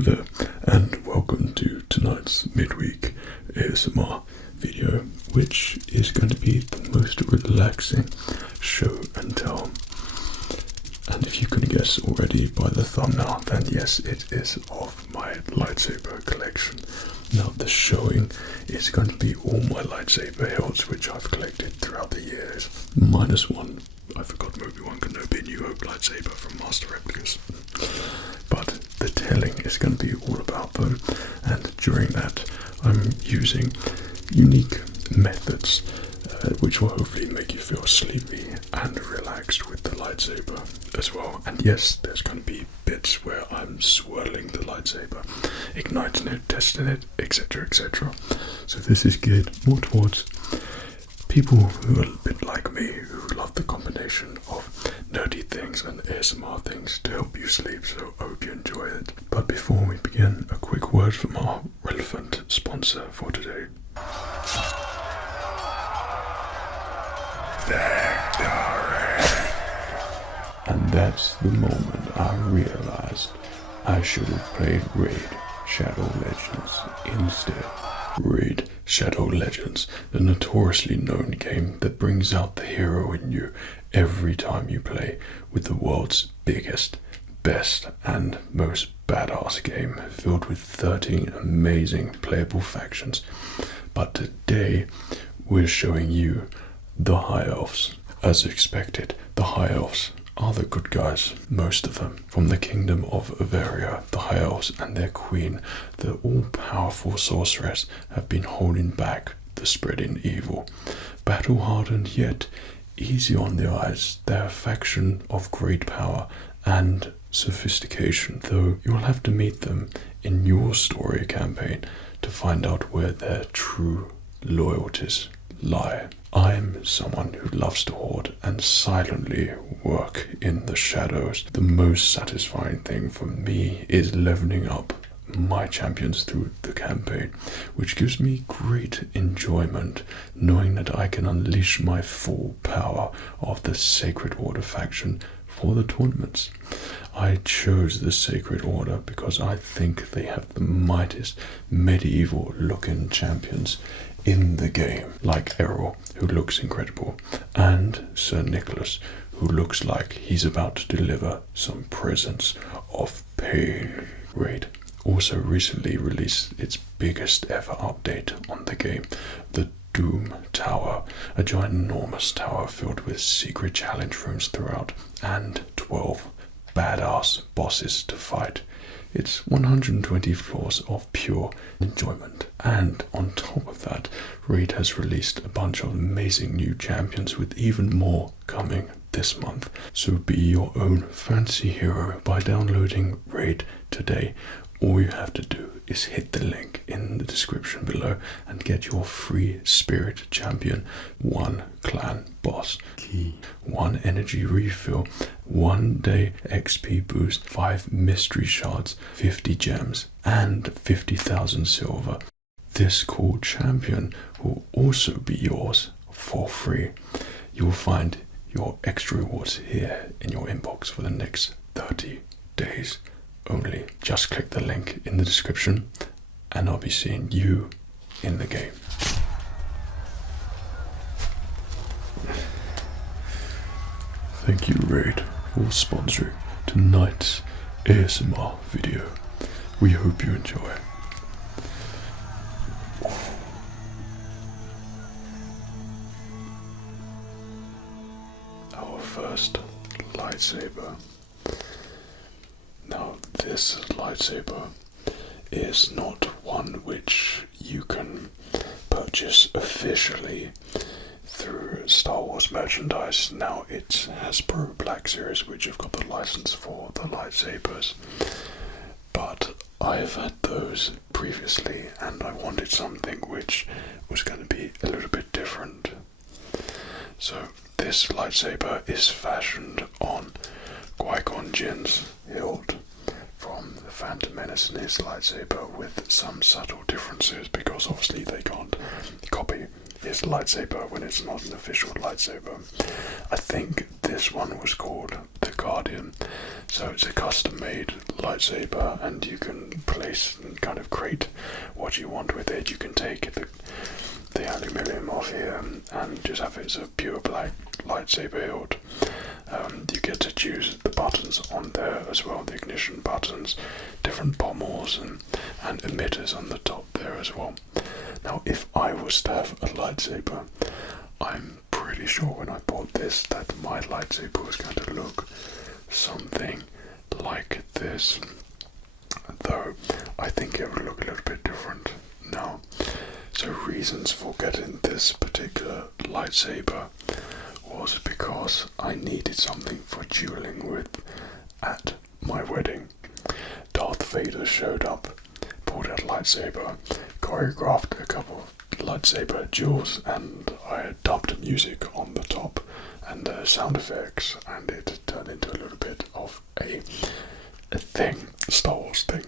there, and welcome to tonight's midweek ASMR video, which is going to be the most relaxing show and tell. And if you can guess already by the thumbnail, then yes, it is of my lightsaber collection. Now the showing is going to be all my lightsaber hilts which I've collected throughout the years, minus one. I forgot Obi-Wan Kenobi New Hope lightsaber from Master Replicas. But the telling is going to be all about them, and during that I'm using unique methods which will hopefully make you feel sleepy and relaxed with the lightsaber as well. And yes, there's going to be bits where I'm swirling the lightsaber, igniting it, testing it, etc, etc. So this is geared more towards people who are a bit like me, who love the combination of nerdy things and ASMR things to help you sleep, so I hope you enjoy it. But before we begin, a quick word from our relevant sponsor for today. Victory! And that's the moment I realized I should have played Raid Shadow Legends instead. Raid Shadow Legends, the notoriously known game that brings out the hero in you every time you play with the world's biggest, best and most badass game, filled with 13 amazing playable factions. But today we're showing you the High Elves. As expected, the High Elves are the good guys, most of them. From the kingdom of Averia, the High Elves and their queen, the all-powerful sorceress, have been holding back the spreading evil. Battle-hardened yet easy on the eyes, they're a faction of great power and sophistication, though you'll have to meet them in your story campaign to find out where their true loyalties lie. I'm someone who loves to hoard and silently work in the shadows. The most satisfying thing for me is leveling up my champions through the campaign, which gives me great enjoyment knowing that I can unleash my full power of the Sacred Order faction for the tournaments. I chose the Sacred Order because I think they have the mightiest medieval looking champions in the game, like Errol, who looks incredible, and Sir Nicholas, who looks like he's about to deliver some presents of pain. Raid also recently released its biggest ever update on the game, the Doom Tower, a ginormous tower filled with secret challenge rooms throughout, and 12 badass bosses to fight. It's 120 floors of pure enjoyment. And on top of that, Raid has released a bunch of amazing new champions, with even more coming this month. So be your own fancy hero by downloading Raid today. All you have to do is hit the link in the description below and get your free spirit champion, 1 clan boss key, 1 energy refill, 1 day XP boost, 5 mystery shards, 50 gems and 50,000 silver. This cool champion will also be yours for free. You'll find your extra rewards here in your inbox for the next 30 days only. Just click the link in the description and I'll be seeing you in the game. Thank you, Raid, for sponsoring tonight's ASMR video. We hope you enjoy. Our first lightsaber. Now, this lightsaber is not one which you can purchase officially through Star Wars merchandise. Now, it's Hasbro Black Series which have got the license for the lightsabers, but I've had those previously and I wanted something which was going to be a little bit different. So this lightsaber is fashioned on Qui-Gon Jinn's hilt from the Phantom Menace and his lightsaber, with some subtle differences because obviously they can't copy is lightsaber when it's not an official lightsaber. I think this one was called the Guardian. So it's a custom-made lightsaber, and you can place and kind of create what you want with it. You can take the aluminium off here and just have it as a pure black lightsaber hilt. You get to choose the buttons on there as well, the ignition buttons, different pommels and emitters on the top there as well. Now, if I was to have a lightsaber, I'm pretty sure when I bought this that my lightsaber was going to look something like this, though I think it would look a little bit different now. So reasons for getting this particular lightsaber was because I needed something for dueling with at my wedding. Darth Vader showed up, pulled out a lightsaber, choreographed a couple of lightsaber duels, and I dubbed music on the top and sound effects, and it turned into a little bit of a thing, Star Wars thing.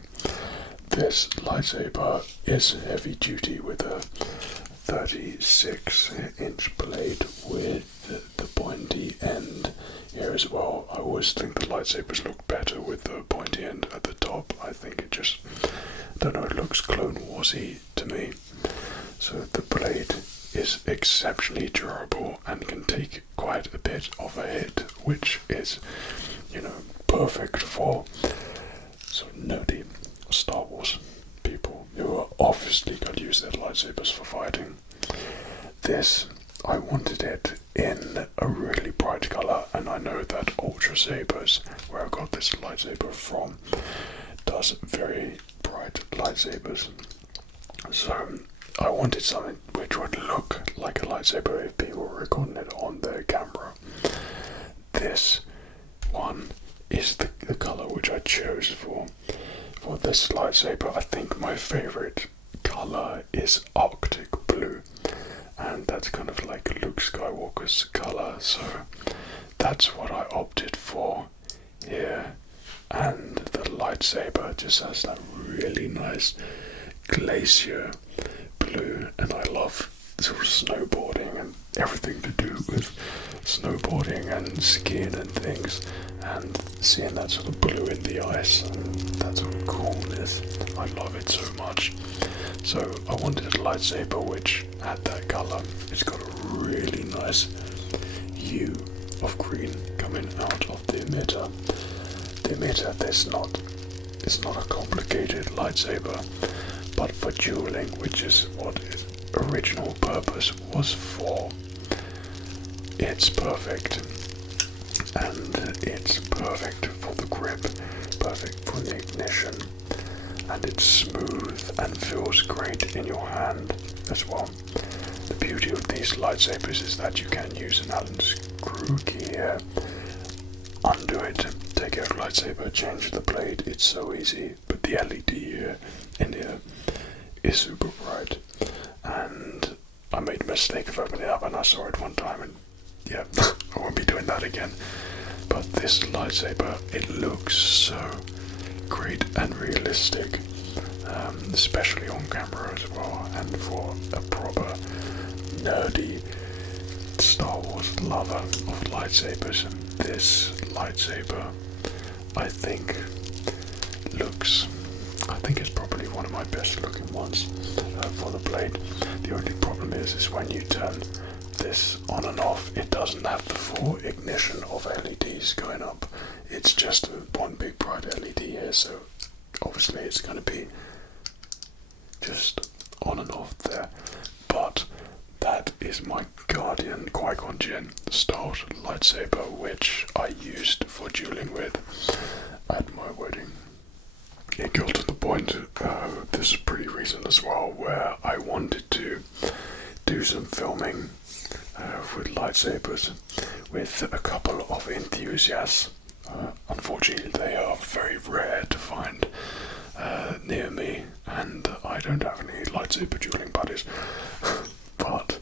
This lightsaber is heavy duty with a 36-inch blade with the pointy end here as well. I always think the lightsabers look better with the pointy end at the top. I think it just, I don't know, it looks Clone Warsy to me. So the blade is exceptionally durable and can take quite a bit of a hit, which is, you know, perfect for so nerdy Star Wars people who are obviously going to use their lightsabers for fighting. This, I wanted it in a really bright colour, and I know that Ultra Sabers, where I got this lightsaber from, does very bright lightsabers. So I wanted something which would look like a lightsaber if people were recording it on their camera. This one is the colour which I chose for this lightsaber. I think my favourite colour is Arctic Blue, and that's kind of like Luke Skywalker's colour, so that's what I opted for here. And the lightsaber just has that really nice glacier blue, and I love sort of snowboarding and everything to do with snowboarding and skiing and things, and seeing that sort of blue in the ice and that sort of coolness, I love it so much. So I wanted a lightsaber which had that colour. It's got a really nice hue of green coming out of the emitter. The emitter, it's not a complicated lightsaber, but for dueling, which is what its original purpose was for, it's perfect. And it's perfect for the grip, perfect for the ignition, and it's smooth and feels great in your hand as well. The beauty of these lightsabers is that you can use an Allen screw key here, undo it, take out lightsaber, change the blade. It's so easy, but the LED here in here is super bright, and I made a mistake of opening it up, and I saw it one time, and yeah, I won't be doing that again. But this lightsaber, it looks so great and realistic, especially on camera as well, and for a proper nerdy Star Wars lover of lightsabers. This lightsaber, I think it's probably one of my best looking ones for the blade. The only problem is when you turn this on and off, it doesn't have the full ignition of LEDs going up. It's just one big bright LED here, so obviously it's going to be just on and off there. But that is my Guardian Qui-Gon Jinn styled lightsaber, which I used for dueling with at my wedding. It got to the point, this is pretty recent as well, where I wanted to do some filming with lightsabers with a couple of enthusiasts. Unfortunately, they are very rare to find near me, and I don't have any lightsaber dueling buddies. But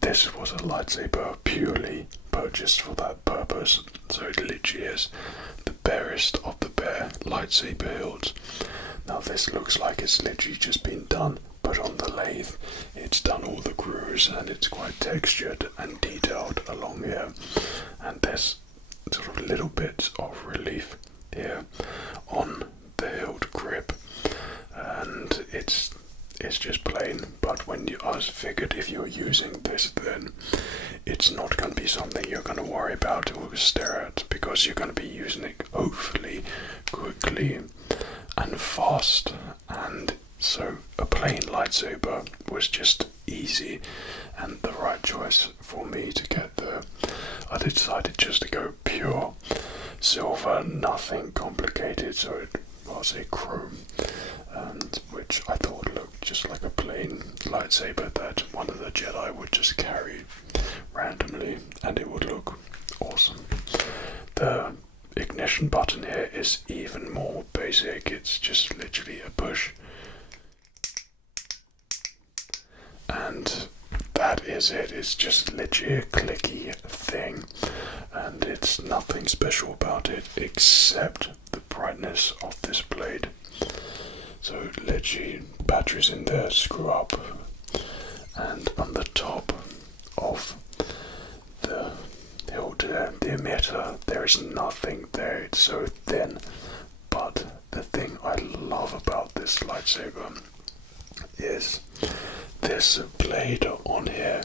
this was a lightsaber purely purchased for that purpose, so it literally is the barest of the bare lightsaber hilts. Now this looks like it's literally just been done put on the lathe. It's done all the grooves and it's quite textured and detailed along here. And there's sort of little bits of relief here on the hilt grip, and it's just plain. But I figured if you're using this, then it's not going to be something you're going to worry about or stare at, because you're going to be using it hopefully quickly and fast. And so a plain lightsaber was just easy and the right choice for me to get there. I decided just to go pure silver, nothing complicated, so it was a chrome, and which I thought looked just like a plain lightsaber that one of the Jedi would just carry randomly, and it would look awesome. The ignition button here is even more basic. It's just literally a push, and that is it. It's just literally a clicky thing, and it's nothing special about it except the brightness of this blade. So literally batteries in there screw up, and on the top of the hilt, the emitter, there is nothing there. It's so thin. But the thing I love about this lightsaber is this blade on here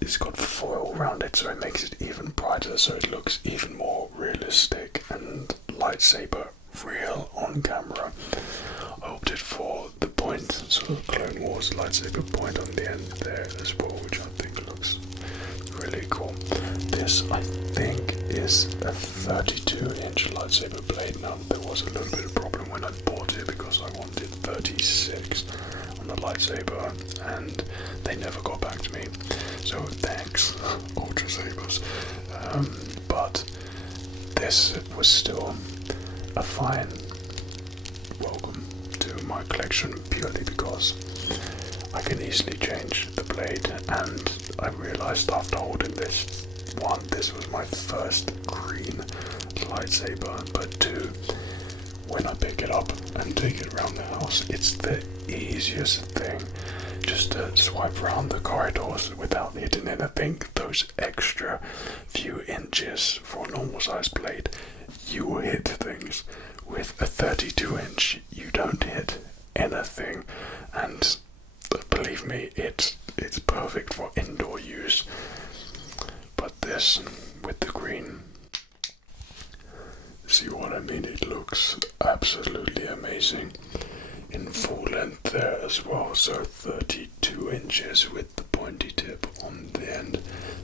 it's got foil around it, so it makes it even brighter, so it looks even more realistic and lightsaber real on camera. I opted for the point, sort of Clone Wars lightsaber point on the end there as well, which I think looks really cool. This, I think, is a 32-inch lightsaber blade. Now, there was a little bit of problem when I bought it because I wanted 36 on the lightsaber, and they never got back to me. So thanks, Ultra Sabers. But this was still a fine welcome to my collection, purely because I can easily change the blade, and I realized after holding this, one, this was my first green lightsaber, but two, when I pick it up and take it around the house, it's the easiest thing just to swipe around the corridors without hitting anything. Those extra few inches for a normal size blade, you hit things. With a 32-inch, you don't hit anything, and believe me, it's perfect for indoor use. But this, with the green, see what I mean? It looks absolutely amazing in full length there as well. So 32 inches with the pointy tip on the end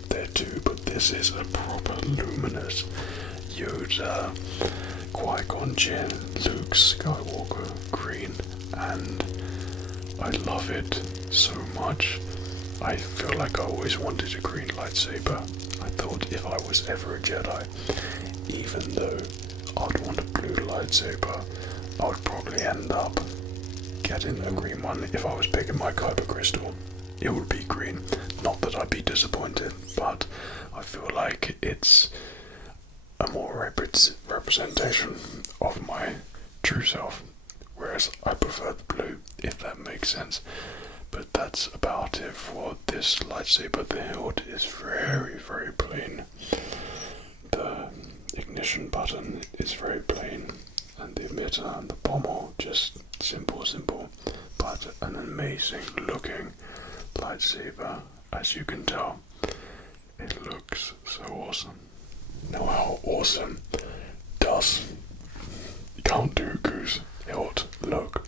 there too. But this is a proper luminous Yoda, Qui-Gon Jinn, Luke Skywalker green, and I love it so much. I feel like I always wanted a green lightsaber. I thought if I was ever a Jedi, even though I'd want a blue lightsaber, I would probably end up getting a green one. If I was picking my Kyber crystal, it would be green. Not that I'd be disappointed, but I feel like it's a more representation of my true self, whereas I prefer the blue, if that makes sense. But that's about it for this lightsaber. The hilt is very, very plain. The ignition button is very plain, and the emitter and the pommel just simple, but an amazing looking lightsaber. As you can tell, it looks so awesome. Now, how awesome does Count Dooku's hilt look?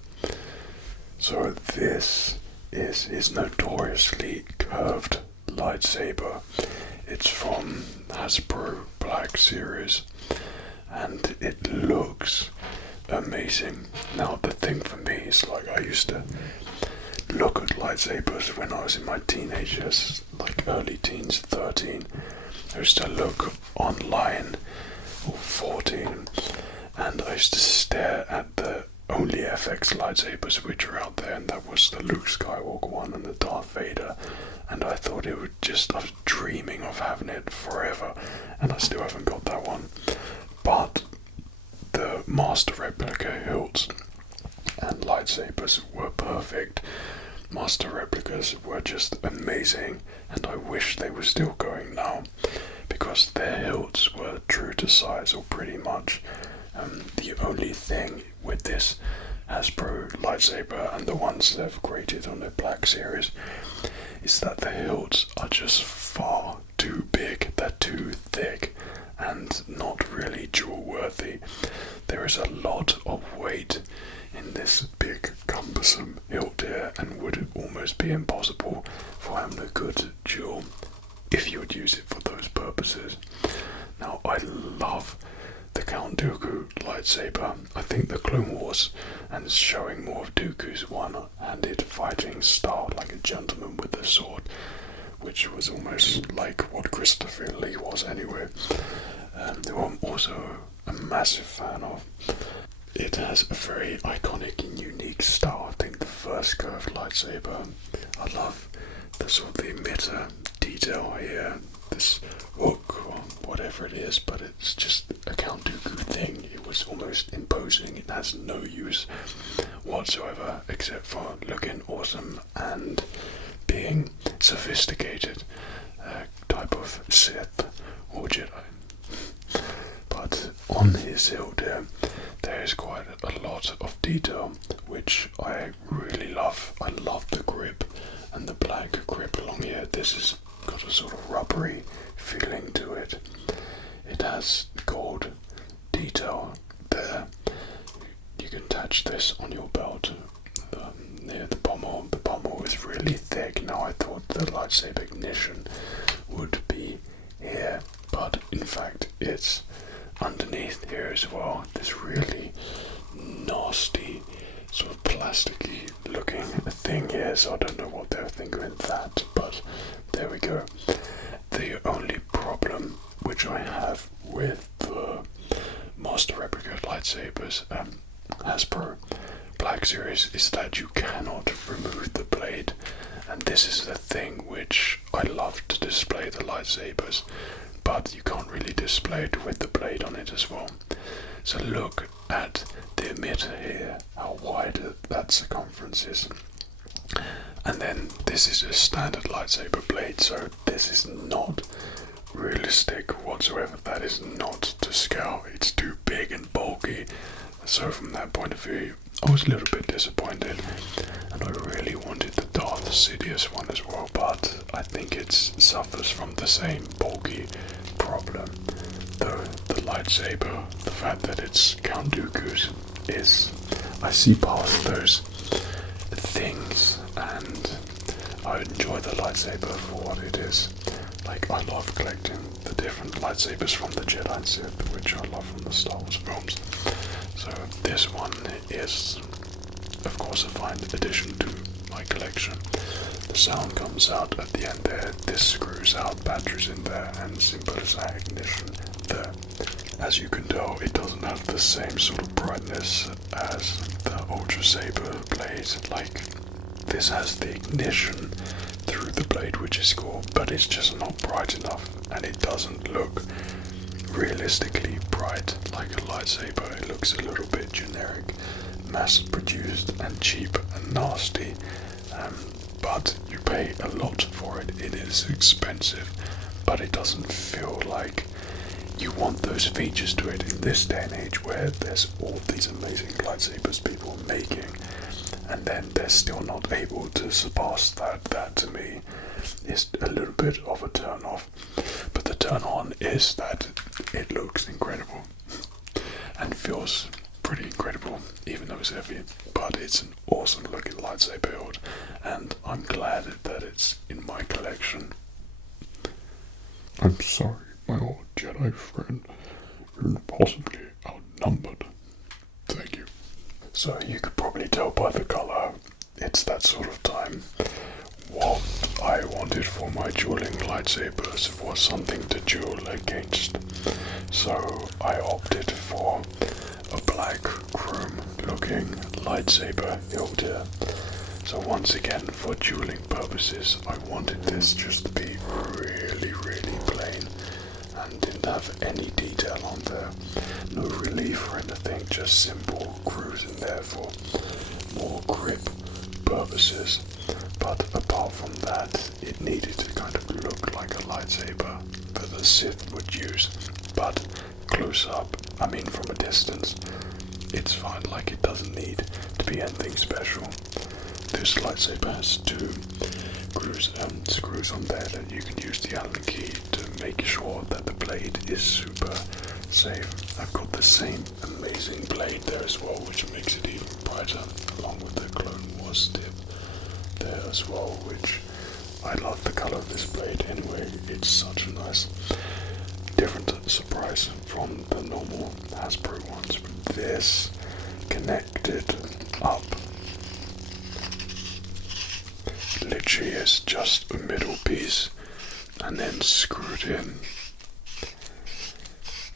So this is his notoriously curved lightsaber. It's from Hasbro Black Series, and it looks amazing. Now, the thing for me is, like, I used to look at lightsabers when I was in my teenage years, like early teens, 13. I used to look online, or 14, and I used to stare at the only FX lightsabers which are out there, and that was the Luke Skywalker one and the Darth Vader, and I thought I was dreaming of having it forever, and I still haven't got that one. But the master replica hilts and lightsabers lightsabers were perfect. Master replicas were just amazing, and I wish they were still going now, because their hilts were true to size, or pretty much. The only thing with this Hasbro lightsaber and the ones they've created on their Black series is that the hilts are just far too big, they're too thick and not really dual worthy. There is a lot of weight in this big cumbersome hilt here, and would almost be impossible for having a good duel if you would use it for those purposes. Now, I love the Count Dooku lightsaber. I think the Clone Wars and showing more of Dooku's one-handed fighting style, like a gentleman with a sword, which was almost like what Christopher Lee was anyway, who I'm also a massive fan of. It has a very iconic and unique style. I think the first curved lightsaber, I love the sort of the emitter detail here, this hook or whatever it is, but it's just a Count Dooku thing. It was almost imposing. It has no use whatsoever except for looking awesome and being sophisticated, type of Sith or Jedi. But on his hilt here, there is quite a lot of detail, which I really love. I love the grip and the black grip along here. This has got a sort of rubbery feeling to it. It has gold detail there. You can attach this on your belt near the pommel. The pommel is really thick. Now I thought the lightsaber ignition would be here, but in fact it's underneath here as well. This really nasty sort of plasticky looking thing here, so I don't know what they're thinking with that, but there we go. The only problem which I have with the Master Replica lightsabers, Hasbro Black Series, is that you cannot remove the blade, and this is the thing which I love to display the lightsabers, but you can't really display it with the blade on it as well. So look at the emitter here, how wide that circumference is. And then this is a standard lightsaber blade, so this is not realistic whatsoever. That is not to scale. It's too big and bulky. So from that point of view, I was a little bit disappointed, and I really wanted the Darth Sidious one as well, but I think it suffers from the same bulky problem. Though the lightsaber, the fact that it's Count Dooku's, is, I see past those things, and I enjoy the lightsaber for what it is. Like, I love collecting the different lightsabers from the Jedi and Sith, which I love from the Star Wars films. So this one is, of course, a fine addition to my collection. The sound comes out at the end there, this screws out, batteries in there, and simple as that, ignition there. As you can tell, it doesn't have the same sort of brightness as the Ultra Saber blade. Like, this has the ignition through the blade, which is cool, but it's just not bright enough, and it doesn't look realistically bright like a lightsaber. It looks a little bit generic, mass-produced and cheap and nasty, but you pay a lot for it. It is expensive, but it doesn't feel like you want those features to it in this day and age where there's all these amazing lightsabers people are making, and then they're still not able to surpass that. That to me is a little bit of a turn off, but the turn on is that it looks incredible and feels pretty incredible, even though it's heavy. But it's an awesome looking lightsaber hilt, and I'm glad that it's in my collection. I'm sorry, my old Jedi friend. You're possibly outnumbered. Thank you. So you could probably tell by the colour, it's that sort of time. What I wanted for my dueling lightsabers was something to duel against. So I opted for a black chrome looking lightsaber hilt here. So once again, for dueling purposes, I wanted this just to be really, really plain and didn't have any detail on there. No relief or anything, just simple grooves in there for more grip purposes, but apart from that, it needed to kind of look like a lightsaber that the Sith would use, but close up, I mean from a distance, it's fine. Like, it doesn't need to be anything special. This lightsaber has two screws on there that you can use the Allen key to make sure that the blade is super safe. I've got the same amazing blade there as well, which makes it even brighter, along with the Clone Wars tip there as well, which I love the color of this blade anyway. It's such a nice different surprise from the normal Hasbro ones. But this connected up literally is just a middle piece and then screwed in,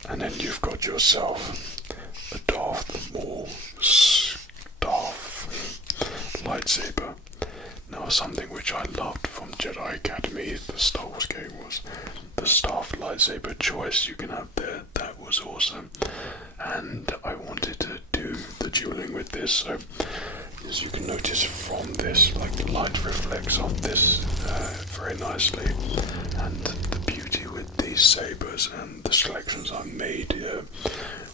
and then you've got yourself a Darth Maul staff lightsaber. Now, something which I loved from Jedi Academy, the Star Wars game, was the staff lightsaber choice you can have there. That was awesome, and I wanted to do the dueling with this. So as you can notice from this, like, the light reflects off this very nicely, and the beauty with these sabers and the selections I've made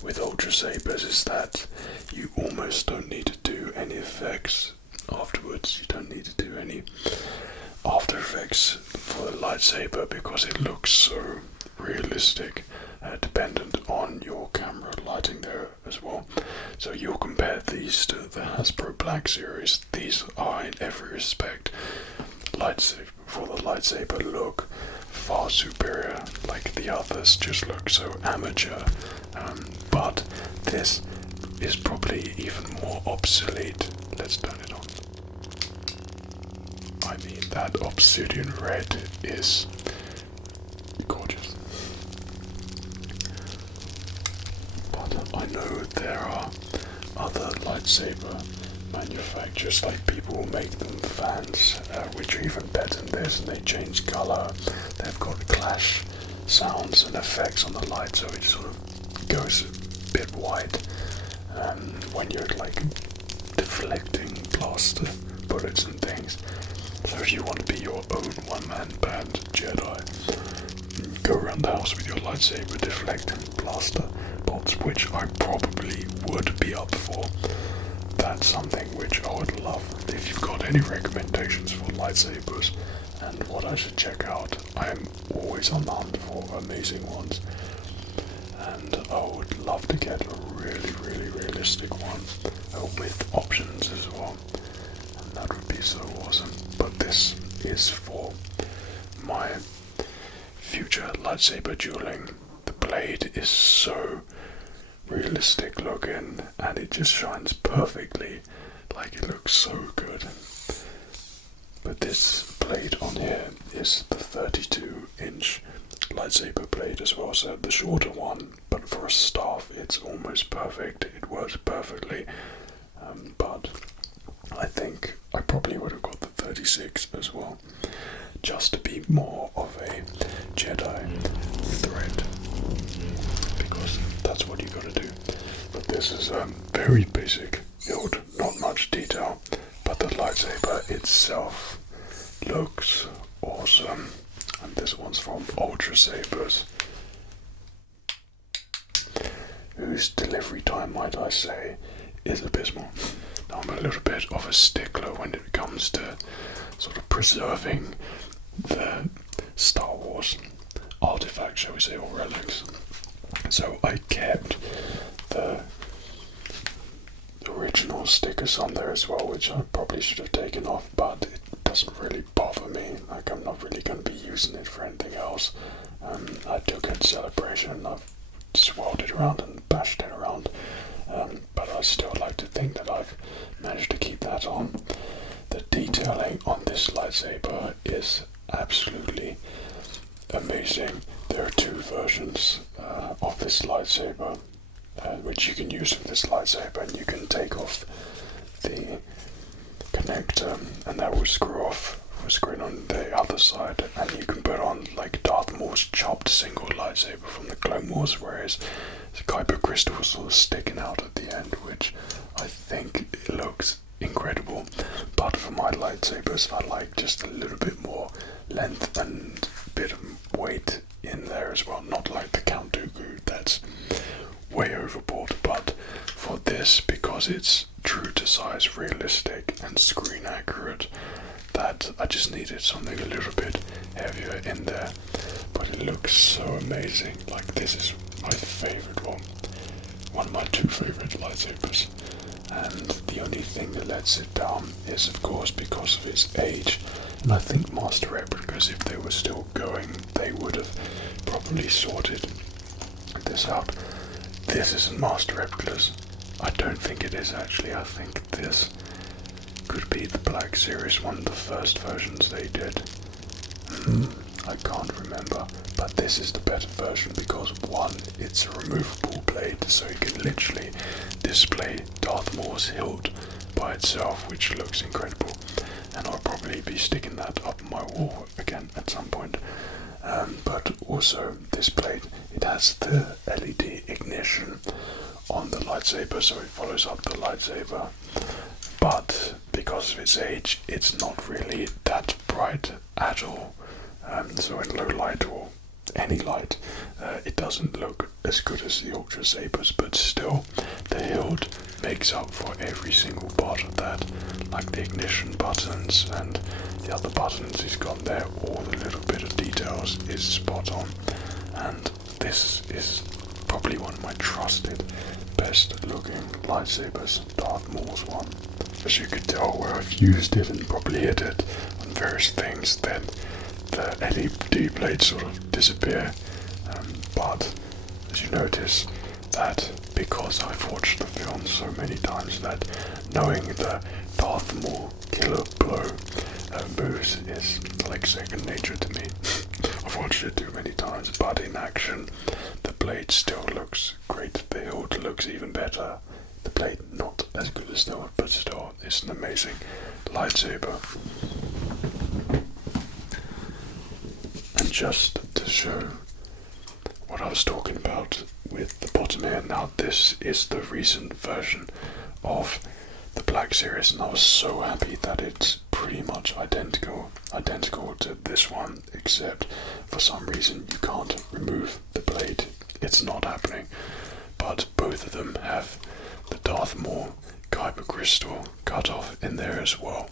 with Ultra Sabers is that you almost don't need to do any effects afterwards. You don't need to do any After Effects for the lightsaber because it looks so realistic, dependent on your camera lighting there as well. So you'll compare these to the Hasbro Black Series. These are in every respect for the lightsaber look far superior. Like, the others just look so amateur, but this is probably even more obsolete. Let's turn it on. I mean, that obsidian red is gorgeous. But I know there are other lightsaber manufacturers, like people who make them fans, which are even better than this, and they change colour. They've got clash sounds and effects on the light, so it sort of goes a bit white when you're like deflecting blaster bullets and things. So if you want to be your own one-man band Jedi, go around the house with your lightsaber deflecting blaster bolts, which I probably would be up for. That's something which I would love. If you've got any recommendations for lightsabers and what I should check out, I am always on the hunt for amazing ones. And I would love to get a really, really realistic one with options as well. And that would be so awesome. But this is for my future lightsaber dueling. The blade is so realistic looking, and it just shines perfectly. Like, it looks so good. But this blade on here is the 32-inch lightsaber blade as well, so the shorter one, but for a staff it's almost perfect. It works perfectly, but I think I probably would have got the 36 as well, just to be more of a Jedi with the red, because that's what you gotta do. But this is very basic build, not much detail, but the lightsaber itself looks awesome. And this one's from Ultra Sabers, whose delivery time, might I say, is abysmal. Now, I'm a little bit of a stickler when it comes to sort of preserving the Star Wars artifacts, shall we say, or relics. So I kept the original stickers on there as well, which I probably should have taken off, but it doesn't really bother me. Like, I'm not really going to be using it for anything else. I took it Celebration and I've swirled it around and bashed it around, but I still like to think that I've managed to keep that on. The detailing on this lightsaber is absolutely amazing. There are two versions of this lightsaber, which you can use with this lightsaber, and you can take off the connector and that will screw on the other side, and you can put on like Darth Maul's chopped single lightsaber from the Clone Wars, whereas the Kyber crystal was sort of sticking out at the end, which I think it looks incredible. But for my lightsabers, I like just a little bit more length and bit of weight in there as well. Not like the Count Dooku, that's way overboard, but for this, because it's true to size, realistic and screen accurate, that I just needed something a little bit heavier in there. But it looks so amazing. Like, this is my favorite one of my 2 favorite lightsabers, and the only thing that lets it down is of course because of its age. And I think Master Replicas, if they were still going, they would have probably sorted this out. This isn't Master Replicas. I don't think it is actually. I think this could be the Black Series one, the first versions they did. I can't remember, but this is the better version because 1, it's a removable blade, so you can literally display Darth Maul's hilt by itself, which looks incredible, and I'll probably be sticking that up on my wall again at some point. But also this blade, it has the LED ignition on the lightsaber, so it follows up the lightsaber, but because of its age, it's not really that bright at all. So in low light or any light, it doesn't look as good as the Ultra Sabers, but still the hilt makes up for every single part of that, like the ignition buttons and the other buttons he's got there. All the little bit of details is spot on, and this is probably one of my trusted, best looking lightsabers, Darth Maul's one. As you could tell, where I've used it and probably hit it on various things, then the LED blades sort of disappear, but as you notice that because I've watched the film so many times, that knowing the Darth Maul killer blow moves is like second nature to me. I've watched it too many times, but in action the blade still looks great. The hilt looks even better. The blade not as good as the hilt, but still it's an amazing lightsaber. And just to show what I was talking about with the bottom here, now this is the recent version of the Black Series, and I was so happy that it's pretty much identical to this one, except for some reason you can't remove the blade. It's not happening, but both of them have the Darth Maul Kyber crystal cut off in there as well.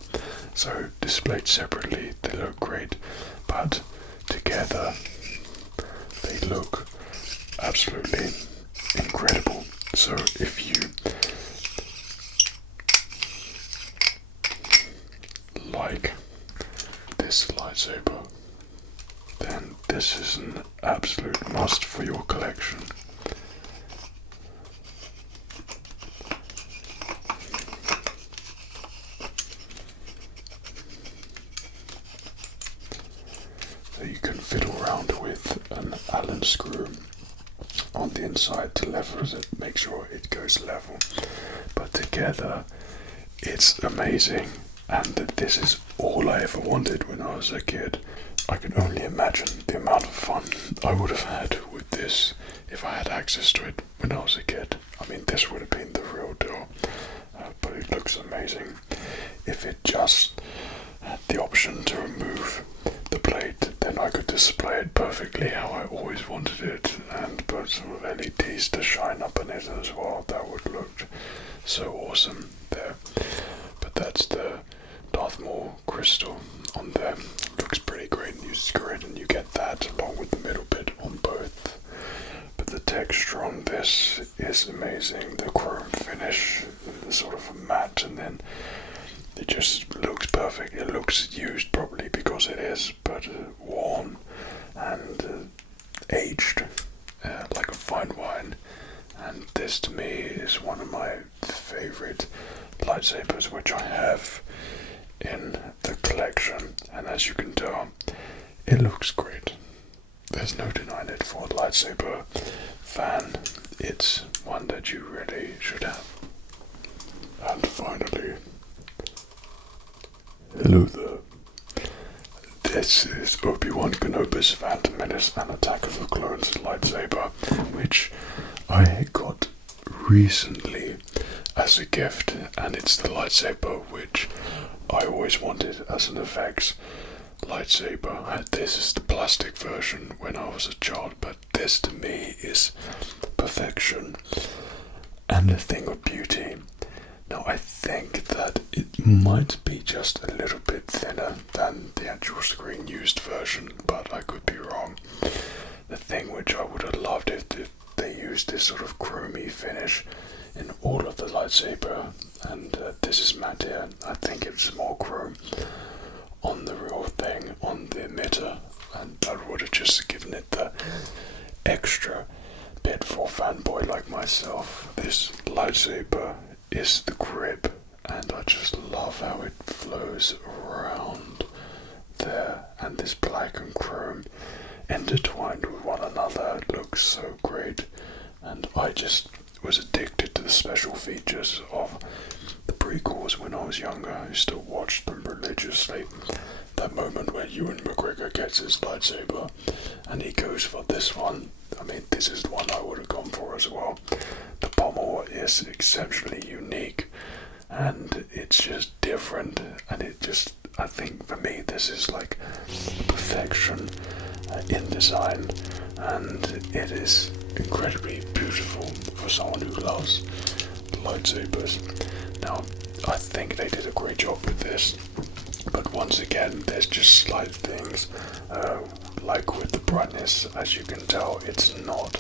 So displayed separately, they look great, but together they look absolutely incredible. So if you like this lightsaber, then this is an absolute must for your collection. So you can fiddle around with an Allen screw on the inside to level it, make sure it goes level, but together it's amazing. And this is all I ever wanted when I was a kid. I can only imagine the amount of fun I would have had with this if I had access to it when I was a kid. I mean, this would have been the real deal, but it looks amazing. If it just had the option to remove the blade, then I could display it perfectly how I always wanted it, and put some LEDs to shine up in it as well. That would look so awesome there. But that's the Darth Maul crystal on there. Looks pretty great, and you screw it and you get that along with the middle bit on both. But the texture on this is amazing. The chrome finish, sort of matte, and then it just looks perfect. It looks used probably because it is, but worn and aged like a fine wine. And this to me is one of my favorite lightsabers, which I have in the collection, and as you can tell, it looks great. There's no denying it. For a lightsaber fan, it's one that you really should have. And finally, hello there. This is Obi-Wan Kenobi's Phantom Menace and Attack of the Clones lightsaber, which I got recently as a gift, and it's the lightsaber which I always wanted as an effects lightsaber. This is the plastic version when I was a child, but this to me is perfection and a thing of beauty. Now I think that it might be just a little bit thinner than the actual screen used version, but I could be wrong. The thing which I would have loved if they used this sort of chromy finish in all of the lightsaber, and this is matte here. I think it's more chrome on the real thing, on the emitter, and that would have just given it the extra bit for a fanboy like myself. This lightsaber is the grip, and I just love how it flows around there, and this black and chrome intertwined with one another. It looks so great, and I just was addicted to the special features of the prequels when I was younger. I used to watch them religiously. That moment where Ewan McGregor gets his lightsaber and he goes for this one. I mean, this is the one I would have gone for as well. The pommel is exceptionally unique, and it's just different, and it just, I think for me this is like perfection in design, and it is incredibly beautiful for someone who loves lightsabers. Now, I think they did a great job with this, but once again, there's just slight things, like with the brightness. As you can tell, it's not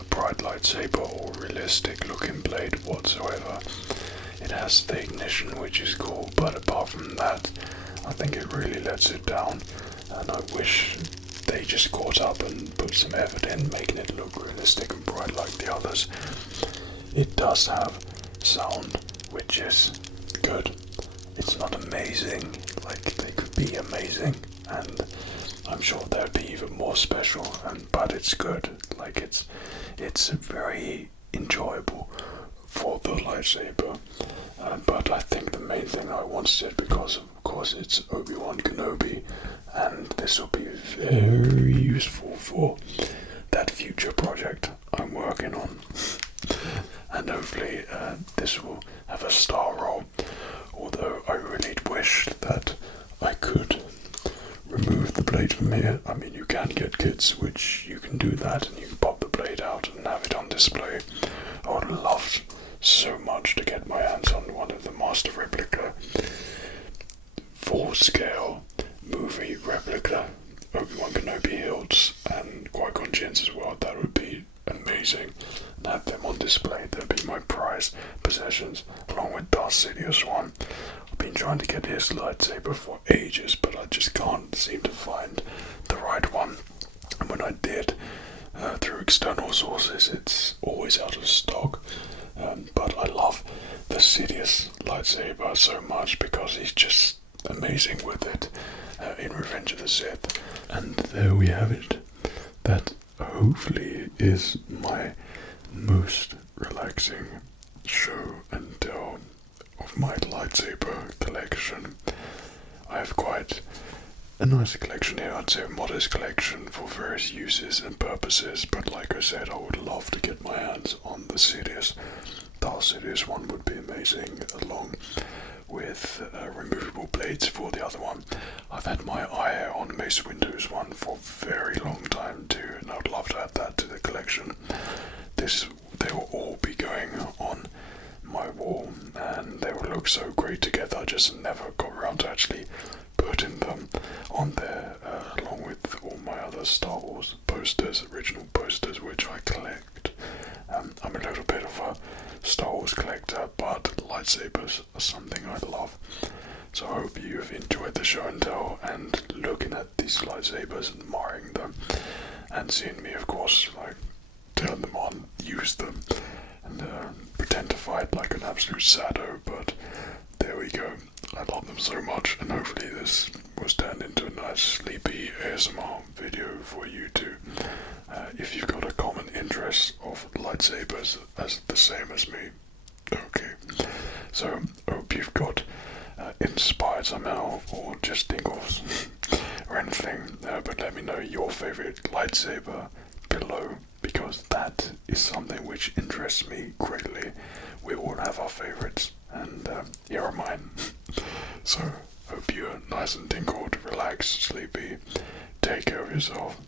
a bright lightsaber or realistic looking blade whatsoever. It has the ignition, which is cool, but apart from that, I think it really lets it down, and I wish they just caught up and put some effort in making it look realistic and bright like the others. It does have sound, which is good. It's not amazing, like they could be amazing, and I'm sure they'd be even more special, but it's good. Like it's very enjoyable for the lightsaber. But I think the main thing I wanted it because of course it's Obi-Wan Kenobi, and this will be very useful for that future project I'm working on. And hopefully this will have a star roll, although I really wish that I could remove the blade from here. I mean, you can get kits which you can do that, and you can pop the blade out and have it on display. I would love so much to get my hands on one of the master replica, full scale movie replica Obi-Wan Kenobi hilts and Qui-Gon Jinns as well. That would be amazing, and have them on display. That'd be my prized possessions, along with Darth Sidious one. I've been trying to get his lightsaber for ages, but I just can't seem to find the right one, and when I did, through external sources, it's always out of stock. But I love the Sidious lightsaber so much because he's just amazing with it in Revenge of the Sith. And there we have it. That hopefully is my most relaxing show and tell of my lightsaber collection. I have quite a nice collection here. I'd say a modest collection for various uses and purposes, but like I said, I would love to get my hands on the Sidious. Darth Sidious one would be amazing, along with removable blades for the other one. I've had my eye on Mace Windu's one for a very long time too, and I'd love to add that to the collection. They will all be going on my wall, and they will look so great together. I just never got around to actually putting them on there, along with all my other Star Wars posters, original posters, which I collect. I'm a little bit of a Star Wars collector, but lightsabers are something I love. So I hope you've enjoyed the show and tell, and looking at these lightsabers, admiring them, and seeing me, of course, like turn them on, use them, and pretend to fight like an absolute sado. But there we go. I love them so much, and hopefully this was turned into a nice sleepy ASMR video for you too. If you've got a common interest of lightsabers as the same as me. Okay, so hope you've got inspired somehow, or just tingles or anything, but let me know your favorite lightsaber below because that is something which interests me greatly. We all have our favorites, and here are mine. So, hope you're nice and tingled, relaxed, sleepy. Take care of yourself.